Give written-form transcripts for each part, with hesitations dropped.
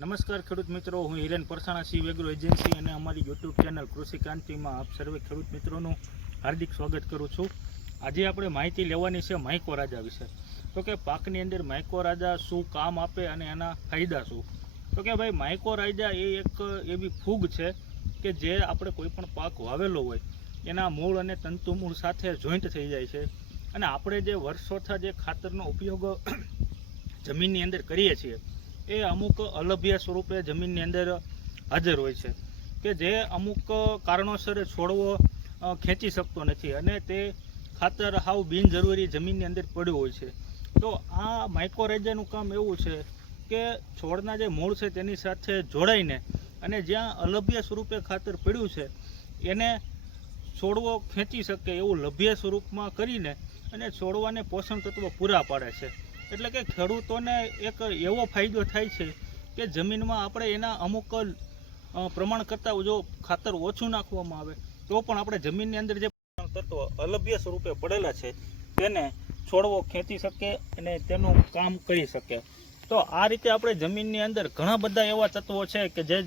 નમસ્કાર ખેડૂત મિત્રો, હું Hiren Parsana C agro agency અને અમારી યુટ્યુબ ચેનલ કૃષિ ક્રાંતિમાં આપ સર્વે ખેડૂત મિત્રોનું હાર્દિક સ્વાગત કરું છું. આજે આપણે માહિતી લેવાની છે માઇકોરાજા વિશે. તો કે પાકની અંદર માઇકોરાજા શું કામ આપે અને એના ફાયદા શું. તો કે ભાઈ માઇકોરાજા એ એક એવી ફૂગ છે કે જે આપણે કોઈ પણ પાક વાવેલો હોય એના મૂળ અને તંતુ મૂળ સાથે જોઈન્ટ થઈ જાય છે અને આપણે જે વર્ષોથી જે ખાતરનો ઉપયોગ જમીનની અંદર કરીએ છીએ એ અમુક અલભ્ય સ્વરૂપે જમીનની અંદર હાજર હોય છે કે જે અમુક કારણોસર છોડવો ખેંચી શકતો નથી અને તે ખાતર હાવ બિનજરૂરી જમીનની અંદર પડ્યું હોય છે. તો આ માઇકોરાજાનું કામ એવું છે કે છોડના જે મૂળ છે તેની સાથે જોડાઈને અને જ્યાં અલભ્ય સ્વરૂપે ખાતર પડ્યું છે એને છોડવો ખેંચી શકે એવું લભ્ય સ્વરૂપમાં કરીને અને છોડવાને પોષણ તત્વો પૂરા પાડે છે. એટલે કે ખેડૂતોને એક એવો ફાયદો થાય છે કે જમીનમાં આપણે એના અમુક પ્રમાણ કરતાં જો ખાતર ઓછું નાખવામાં આવે તો પણ આપણે જમીનની અંદર જે તત્વો અલભ્ય સ્વરૂપે પડેલા છે તેને છોડવો ખેંચી શકે અને તેનું કામ કરી શકે. તો આ રીતે આપણે જમીનની અંદર ઘણા બધા એવા તત્વો છે કે જે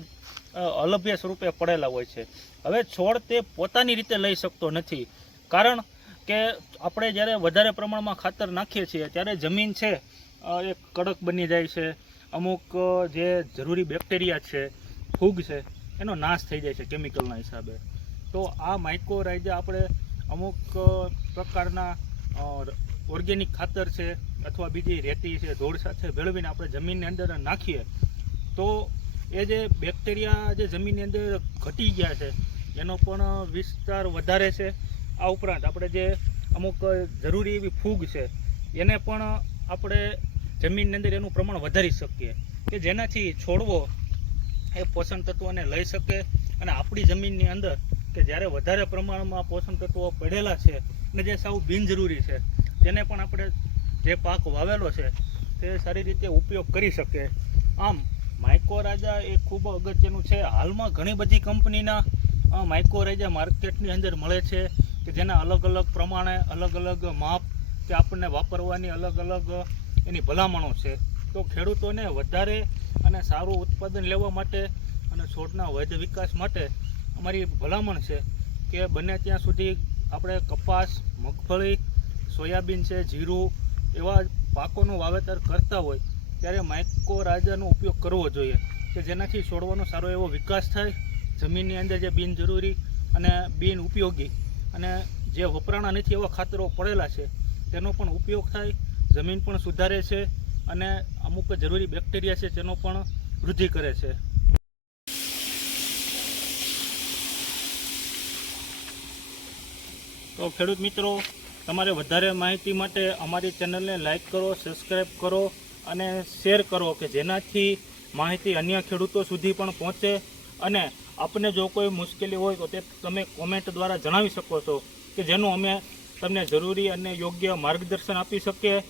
અલભ્ય સ્વરૂપે પડેલા હોય છે. હવે છોડ તે પોતાની રીતે લઈ શકતો નથી, કારણ કે આપણે જ્યારે વધારે પ્રમાણમાં ખાતર નાખીએ છીએ ત્યારે જમીન છે એ કડક બની જાય છે. અમુક જે જરૂરી બેક્ટેરિયા છે, ફૂગ છે, એનો નાશ થઈ જાય છે કેમિકલના હિસાબે. તો આ માઇકોરાજા આપણે અમુક પ્રકારના ઓર્ગેનિક ખાતર છે અથવા બીજી રેતી છે ધૂળ સાથે ભેળવીને આપણે જમીનની અંદર નાખીએ તો એ જે બેક્ટેરિયા જે જમીનની અંદર ઘટી ગયા છે એનો પણ વિસ્તાર વધારે છે. આ ઉપરાંત આપણે જે અમુક જરૂરી એવી ફૂગ છે એને પણ આપણે જમીનની અંદર એનું પ્રમાણ વધારી શકીએ કે જેનાથી છોડવો એ પોષણ તત્વોને લઈ શકે અને આપણી જમીનની અંદર કે જ્યારે વધારે પ્રમાણમાં પોષણ તત્વો પડેલા છે અને જે સાવ બિનજરૂરી છે તેને પણ આપણે જે પાક વાવેલો છે તે સારી રીતે ઉપયોગ કરી શકે. આમ માઇકોરાજા એ ખૂબ અગત્યનું છે. હાલમાં ઘણી બધી કંપનીના માઇકોરાજા માર્કેટની અંદર મળે છે કે જેના અલગ અલગ પ્રમાણે અલગ અલગ માપ કે આપણને વાપરવાની અલગ અલગ એની ભલામણો છે. તો ખેડૂતોને વધારે અને સારું ઉત્પાદન લેવા માટે અને છોડના વૈધ વિકાસ માટે અમારી ભલામણ છે કે બને ત્યાં સુધી આપણે કપાસ, મગફળી, સોયાબીન છે, જીરું એવા પાકોનું વાવેતર કરતા હોય ત્યારે માઇકોરાજાનો ઉપયોગ કરવો જોઈએ કે જેનાથી છોડવાનો સારો એવો વિકાસ થાય. જમીનની અંદર જે બિનજરૂરી અને બિન ઉપયોગી અને જે વપરાણા નથી એવા ખાતરો પડેલા છે તેનો પણ ઉપયોગ થાય, જમીન પણ સુધારે છે અને અમુક જરૂરી બેક્ટેરિયા છે તેનો પણ વૃદ્ધિ કરે છે. તો ખેડૂત મિત્રો, તમારે વધારે માહિતી માટે અમારી ચેનલને લાઈક કરો, સબસ્ક્રાઈબ કરો અને શેર કરો કે જેનાથી માહિતી અન્ય ખેડૂતો સુધી પણ પહોંચે. અને આપને જો કોઈ મુશ્કેલી હોય તો તે તમે કોમેન્ટ દ્વારા જણાવી શકો છો કે જેનું અમે તમને જરૂરી અને યોગ્ય માર્ગદર્શન આપી શકીએ.